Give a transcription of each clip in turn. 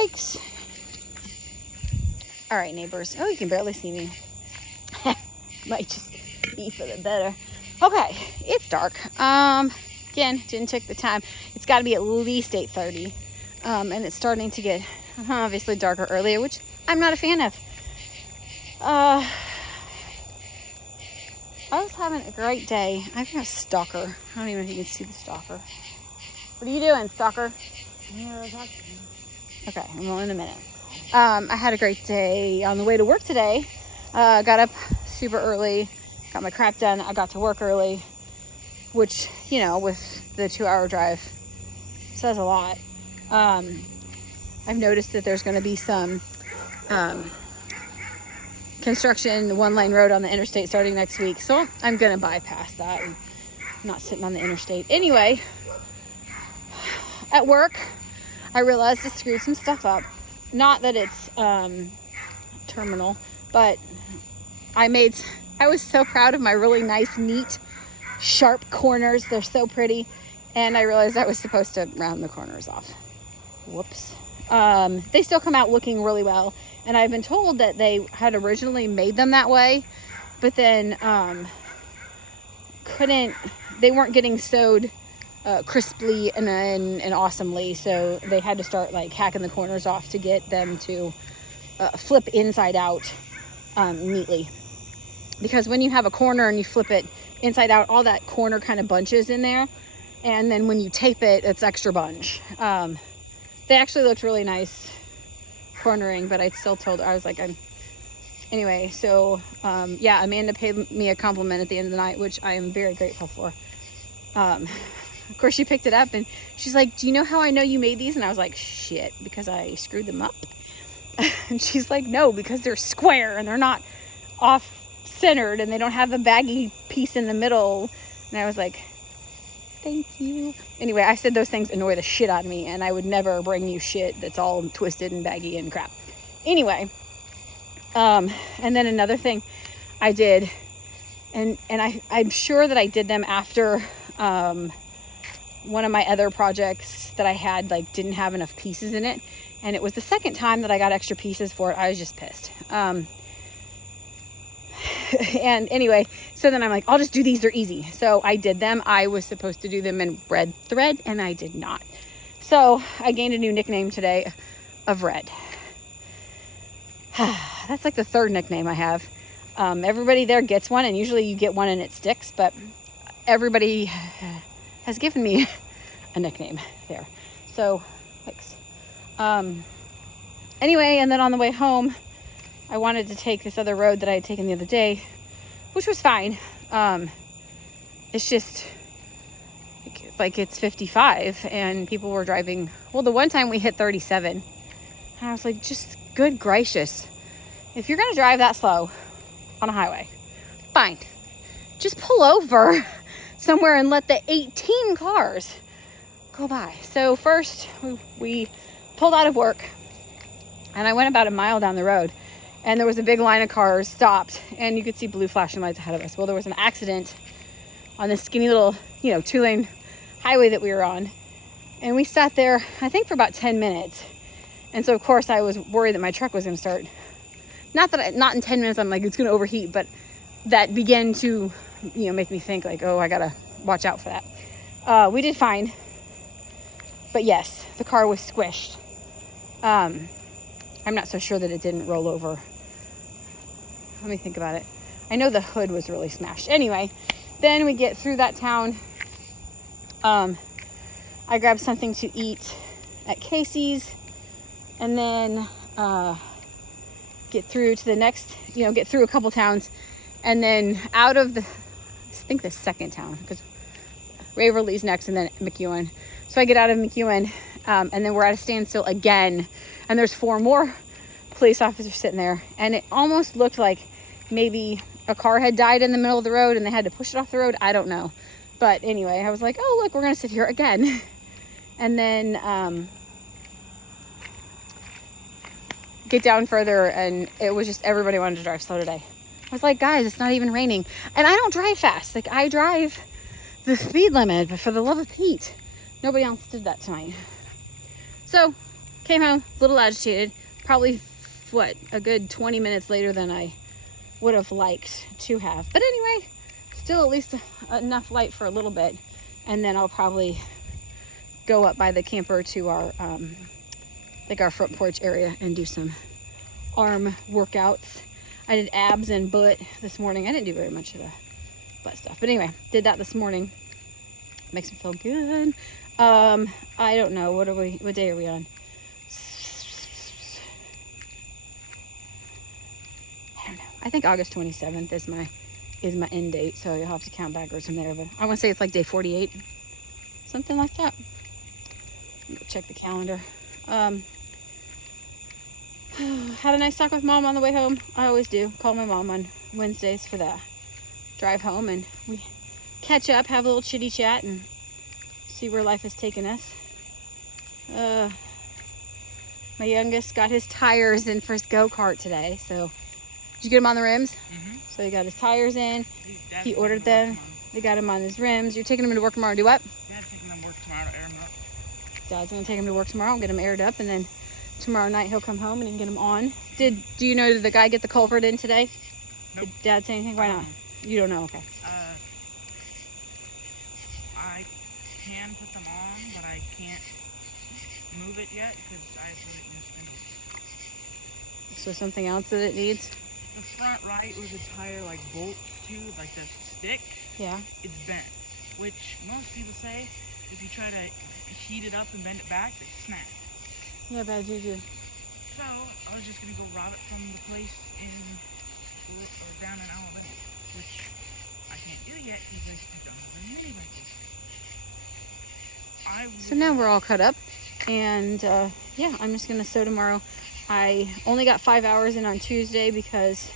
Yikes. All right, neighbors. Oh, you can barely see me. Might just be for the better. Okay, it's dark. Again, didn't check the time. It's got to be at least 8:30. And it's starting to get obviously darker earlier, which I'm not a fan of. I was having a great day. I've got a stalker. I don't even know if you can see the stalker. What are you doing, stalker? Okay, I'm going in a minute. I had a great day on the way to work today. Got up super early, got my crap done. I got to work early, which, you know, with the 2-hour drive says a lot. I've noticed that there's going to be some construction, 1-lane road on the interstate starting next week. So I'm going to bypass that and not sitting on the interstate. Anyway, at work, I realized I screwed some stuff up. Not that it's terminal, but I was so proud of my really nice, neat, sharp corners. They're so pretty. And I realized I was supposed to round the corners off. Whoops. They still come out looking really well. And I've been told that they had originally made them that way, but then they weren't getting sewed crisply and awesomely. So they had to start like hacking the corners off to get them to flip inside out neatly. Because when you have a corner and you flip it inside out, all that corner kind of bunches in there. And then when you tape it, it's extra bunch. They actually looked really nice cornering, but I still told her, I was like, anyway, so yeah, Amanda paid me a compliment at the end of the night, which I am very grateful for. Of course, she picked it up and she's like, do you know how I know you made these? And I was like, shit, because I screwed them up. And she's like, no, because they're square and they're not off centered and they don't have a baggy piece in the middle. And I was like, thank you. Anyway, I said those things annoy the shit out of me, and I would never bring you shit that's all twisted and baggy and crap. Anyway, and then another thing I did, and I'm sure that I did them after one of my other projects that I had like didn't have enough pieces in it, and it was the second time that I got extra pieces for it. I was just pissed. And anyway, so then I'm like, I'll just do these, they're easy. So I did them. I was supposed to do them in red thread, and I did not. So I gained a new nickname today of Red. That's like the third nickname I have. Everybody there gets one, and usually you get one and it sticks, but everybody has given me a nickname there. So thanks. Anyway, and then on the way home, I wanted to take this other road that I had taken the other day, which was fine. It's just like it's 55 and people were driving. Well, the one time we hit 37 and I was like, just good gracious. If you're going to drive that slow on a highway, fine. Just pull over somewhere and let the 18 cars go by. So first we pulled out of work and I went about a mile down the road. And there was a big line of cars stopped and you could see blue flashing lights ahead of us. Well, there was an accident on this skinny little, 2-lane highway that we were on. And we sat there, I think for about 10 minutes. And so of course I was worried that my truck was going to start. Not in 10 minutes, I'm like, it's going to overheat, but that began to, make me think like, oh, I got to watch out for that. We did fine. But yes, the car was squished. I'm not so sure that it didn't roll over. Let me think about it. I know the hood was really smashed. Anyway, then we get through that town. I grabbed something to eat at Casey's, and then get through to the next, get through a couple towns, and then out of the second town, because Waverly's next, and then McEwen. So I get out of McEwen, and then we're at a standstill again, and there's 4 more police officers sitting there, and it almost looked like maybe a car had died in the middle of the road and they had to push it off the road. I don't know, but anyway, I was like, oh look, we're gonna sit here again. And then get down further, and it was just everybody wanted to drive slow today. I was like, guys, it's not even raining, and I don't drive fast. Like, I drive the speed limit, but for the love of Pete, nobody else did that tonight. So Came home, a little agitated. Probably, what, a good 20 minutes later than I would have liked to have. But anyway, still at least enough light for a little bit. And then I'll probably go up by the camper to our, like our front porch area and do some arm workouts. I did abs and butt this morning. I didn't do very much of the butt stuff. But anyway, did that this morning. Makes me feel good. I don't know. What day are we on? I don't know. I think August 27th is my end date. So you'll have to count backwards from there. But I want to say it's like day 48. Something like that. Go check the calendar. Had a nice talk with Mom on the way home. I always do. Call my mom on Wednesdays for the drive home, and we catch up, have a little chitty chat, and see where life has taken us. My youngest got his tires in for his go-kart today. So did you get him on the rims? Mm-hmm. So he got his tires in. He ordered them. They got him on his rims. You're taking him to work tomorrow to do what? Dad's taking him to work tomorrow to air him up. Dad's gonna take him to work tomorrow and get him aired up, and then tomorrow night he'll come home and he can get him on. Do you know, did the guy get the culvert in today? Nope. Did Dad say anything? Why not? You don't know, okay. I can put them on, but I can't move it yet because I put it in the spindle. So something else that it needs? The front right where the tire like bolts to, like the stick, Yeah. it's bent. Which most people say, if you try to heat it up and bend it back, they snap. Yeah, bad juju. So I was just gonna go rob it from the place in or down in Alabama, which I can't do yet because I don't have a mini bike. So now we're all cut up, and yeah, I'm just gonna sew tomorrow. I only got 5 hours in on Tuesday because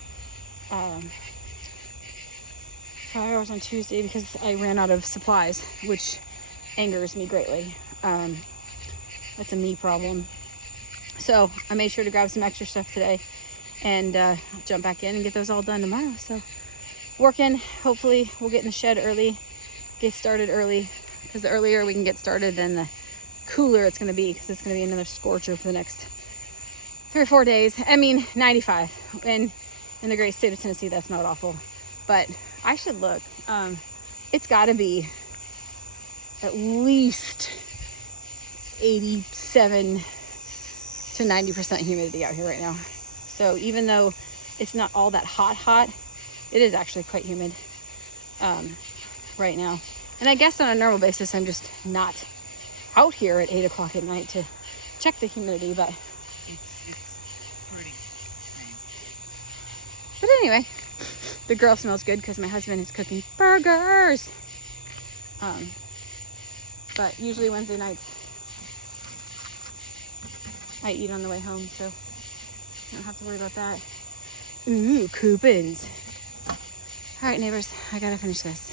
5 hours on Tuesday because I ran out of supplies, which angers me greatly. That's a me problem. So I made sure to grab some extra stuff today and jump back in and get those all done tomorrow. So working, hopefully we'll get in the shed early, get started early, because the earlier we can get started, then the cooler it's going to be, because it's going to be another scorcher for the next 3 or 4 days. I mean, 95. And in the great state of Tennessee, that's not awful. But I should look. It's got to be at least 87 to 90% humidity out here right now. So even though it's not all that hot, it is actually quite humid right now. And I guess on a normal basis, I'm just not out here at 8 o'clock at night to check the humidity, but it's pretty strange. But anyway, the grill smells good because my husband is cooking burgers. But usually Wednesday nights I eat on the way home, so I don't have to worry about that. Ooh, coupons. All right, neighbors, I gotta finish this.